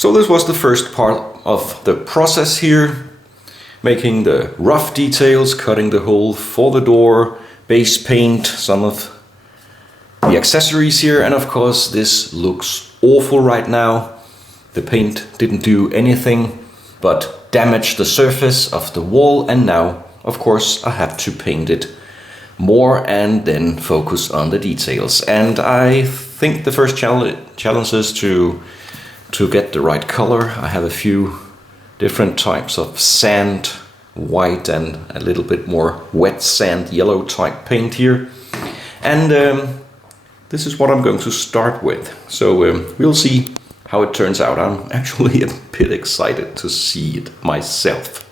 So this was the first part of the process here, making the rough details, cutting the hole for the door, base paint, some of the accessories here, and of course this looks awful right now. The paint didn't do anything but damage the surface of the wall, and now of course I have to paint it more and then focus on the details. And I think the first challenge is to get the right color. I have a few different types of sand, white and a little bit more wet sand, yellow type paint here. And this is what I'm going to start with. So we'll see how it turns out. I'm actually a bit excited to see it myself.